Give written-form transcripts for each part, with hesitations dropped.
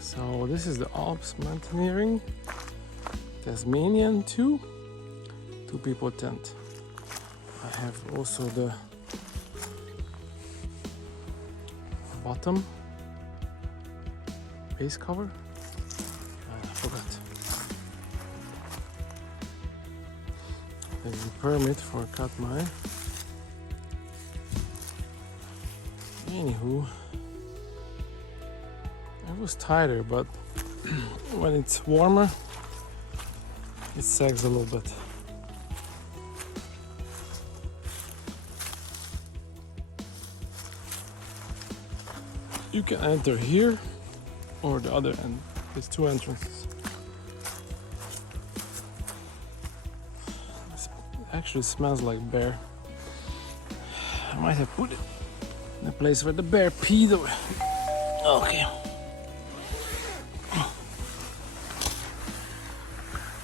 So this is the Alps Mountaineering Tasmanian 2 people tent. I have also the bottom base cover. I forgot. There's a permit for Katmai. Anywho, it was tighter, but when it's warmer, it sags a little bit. You can enter here or the other end. There's two entrances. It actually smells like bear. I might have put it in the place where the bear peed. Okay.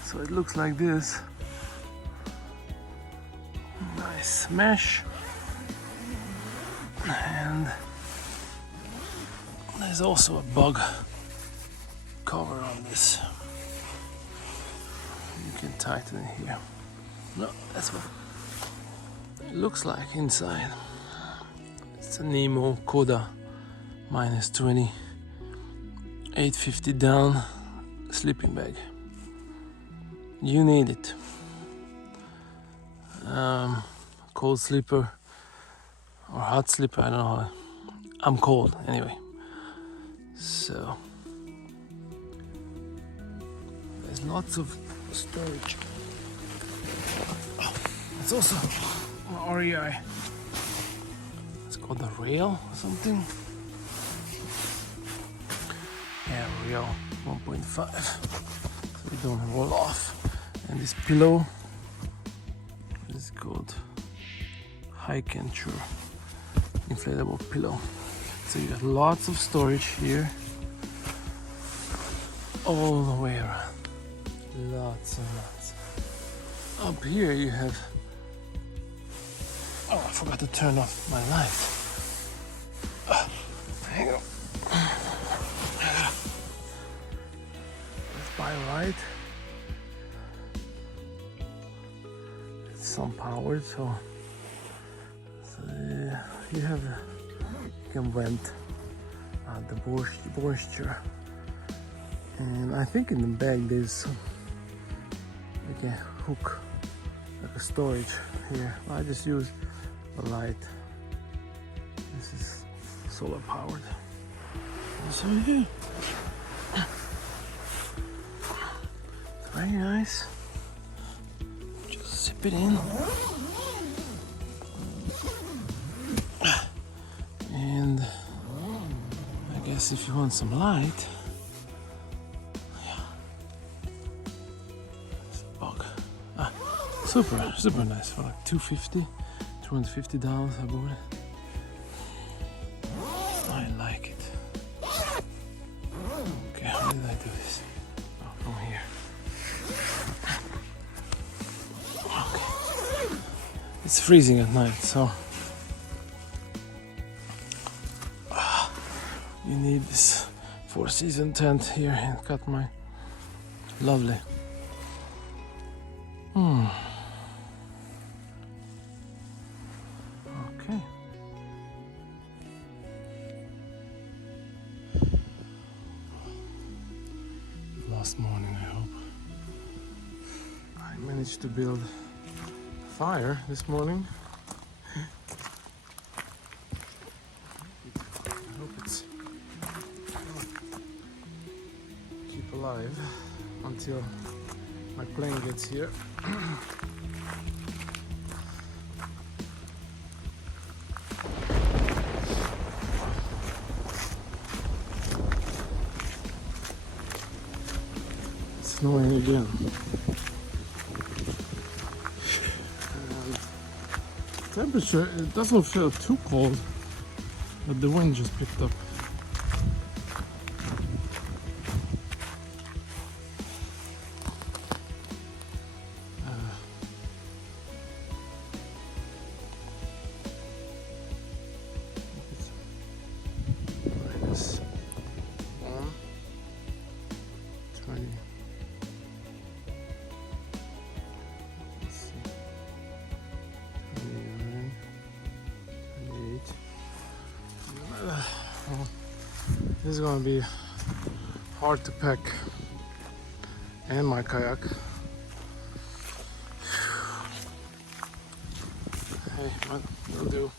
So it looks like this. Nice mesh. And there's also a bug cover on this. You can tighten it here. No, that's what it looks like inside. It's a Nemo Coda -20, 850 down sleeping bag. You need it. Cold sleeper or hot sleeper, I don't know. I'm cold anyway. So there's lots of storage. Oh, it's also an REI. It's called the Rail or something. Yeah, Rail 1.5. So we don't roll off. And this pillow is called Hikenture inflatable pillow. So you got lots of storage here, all the way around. Lots and lots. Up here you have. Oh, I forgot to turn off my light. Hang on. It's Biolite. It's sun powered, so you have. You can vent the moisture, and I think in the bag there's like a hook, like a storage here. I just use the light. This is solar powered. So here, it's very nice. Just zip it in. And I guess if you want some light, yeah, it's a bug. Super nice for like $250 I bought it. I like it. Okay, how did I do this? Oh, from here. Okay. It's freezing at night, so you need this 4-season tent here in Katmai. Lovely. Okay. Last morning, I hope. I managed to build a fire this morning. I hope it's alive until my plane gets here. It's snowing again. Temperature, it doesn't feel too cold, but the wind just picked up. This is gonna be hard to pack, and my kayak. Hey, man, will do.